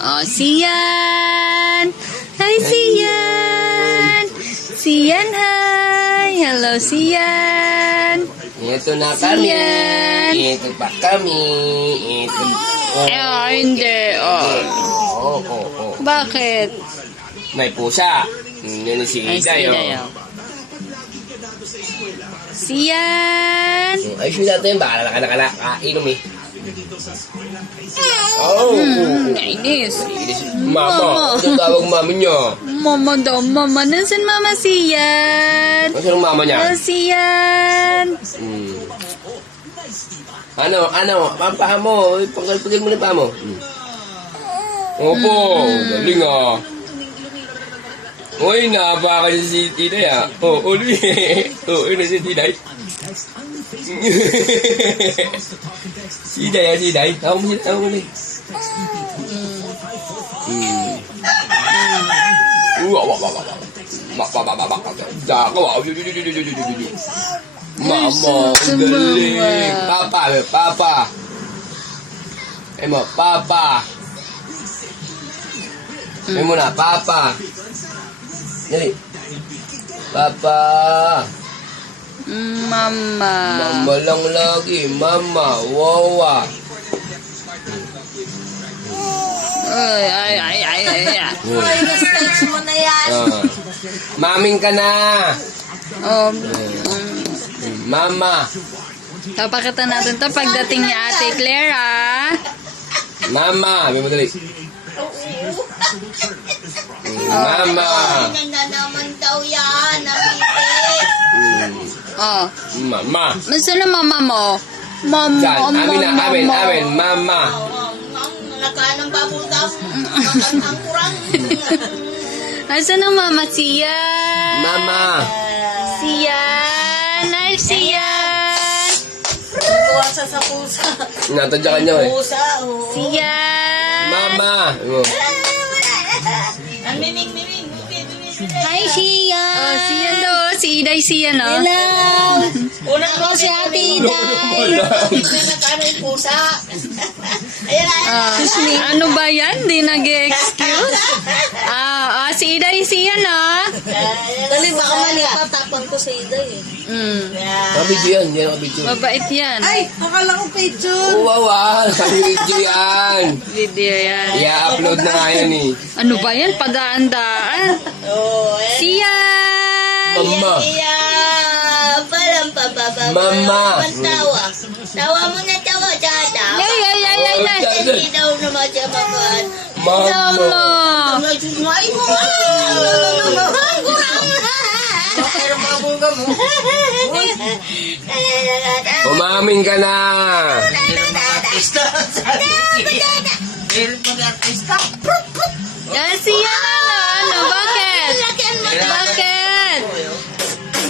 Oh, Sian. Hi, Sian. Sian, hi. Hello, Sian. Ito na kami. Sian. Ito pa kami. Ito. Hindi. Bakit? May pusa. Yan si Ay, Iday. Sian. Ay, siya natin. Baka nakainom eh. Kainis. Mama. Ano tawag mama niya? Mama daw, mama. Nasaan mama Sian? Ano ang mama niya? Hello, Sian. Ano? Pampaha mo. Pagkalpagin mo na pa mo. Opo. Galing ah. Uy, napaka si Tiday ah. Uli. Uli si Tiday. Siday. Tawag mo ulit. Mama, galing. Papa. Papa. Muna, Papa. Dali. Papa. Mama. Mama lang lagi. Mama. Wawa. Ay. Ay, na-stretch mo na yan. Maming ka na. Mama. Papakita natin to pagdating ni Ate Claire, ah. Mama. May madali. Mama. Ay, na naman daw yan. Nabitin. Mama. Masa na mama mo? Mama, Diyan. Amin. Mama. Nakaanong bubble gum. Ang kurang. Asa na mama Sian? Mama. Sian. Ay, Sian. Tuwa sa pusa. Natadyakan niya eh. Pusa, Sian. Mama. Ang mining. Hi, Sian. Oh, Sian daw. Si Iday Sian, oh. Hello. Unang ko si Ate Iday. Nagkano yung pusa. Ayan. Ano ba yan? Di nag-excuse? Si Iday Sian, oh. Dali, baka malipat-tapan ko sa Iday eh. Kabidyo yan. Yan ang kabidyo. Mabait yan. Ay, akala ko picture. Wow. Kabidyo yan. Video yan. I-upload na nga yan eh. Ano ba yan? Padaan-daan. Sian. Mama. Mama. Tawa mo na tawa, Tata. Ay. Hindi daw naman siya makan. Mama. Ay, Umaming ka na. Yan siya ano? Bakit?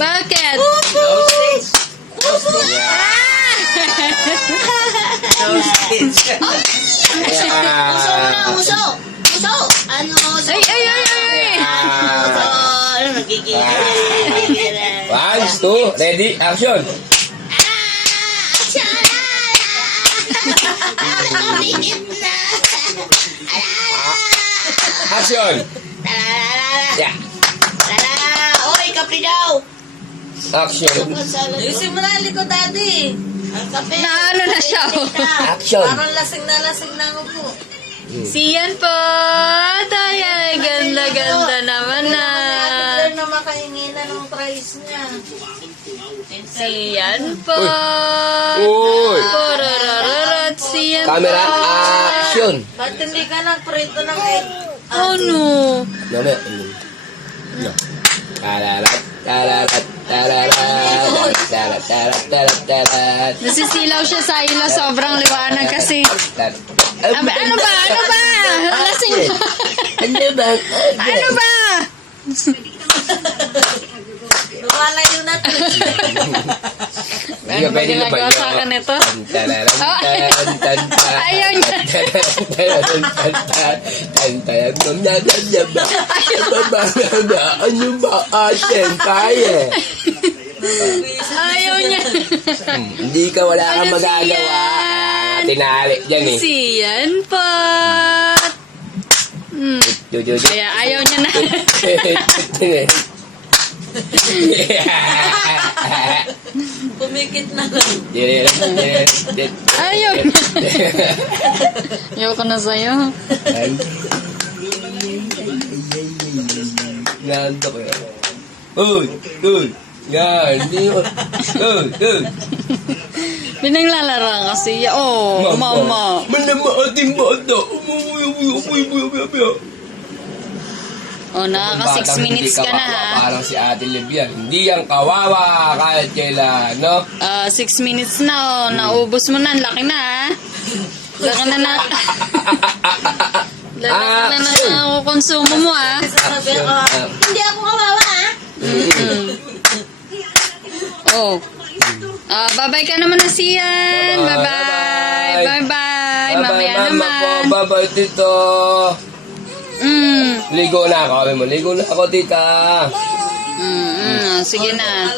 Bakit? Muso. Ano? Ay. One, two, ready, action. Action. Yeah. Oy, kape daw. Action. Ayusin mo na ang likod, Daddy. Ang kape. Naano na siya, oh. Action. Parang lasing na ako po. Siyan po. Tayo ay ganda-ganda naman na. Hindi na makahingi na ng price niya. Siyan po. Uy. Pororororot. Siyan po. Camera, action. Ba't hindi ka nagprito ng egg? Ano? Mamaya. No. Tararat. Nasisilaw siya sa ilo. Sobrang liwanag kasi. Ano ba? Lasing ba? Ano ba? Lumalayo na ito. Ano ba ginagawa sa akin ito? Ayaw niya. Ano ba atin tayo? Ayaw niya. Hindi ka, wala kang magagawa. Tinali dyan eh. Siyan po. Jojo. Kaya ayaw niya na. Pumikit na lang. Ayaw niya. Ayaw ko na sa'yo. Nanda ko yan. Uy! Yan! Hindi yun. Uy! Pinaglalaro kasi. Oh, mama. Manama ating bata. Umuy. Oh, nakaka 6 minutes ka na ha. Parang si Ate Livia. Hindi yan kawawa kahit kailan, no? 6 minutes na oh. Naubos mo na. Ang laki na ha. Laki na na. Laki na na konsumo mo ha. Sabi ko, hindi ako kawawa ha. Oh. Bye-bye ka naman na siyan. Bye-bye. Bye-bye. Mamaya naman. Bye-bye, tito. Ligo na ako. Ligo na ako, tita. Sige na.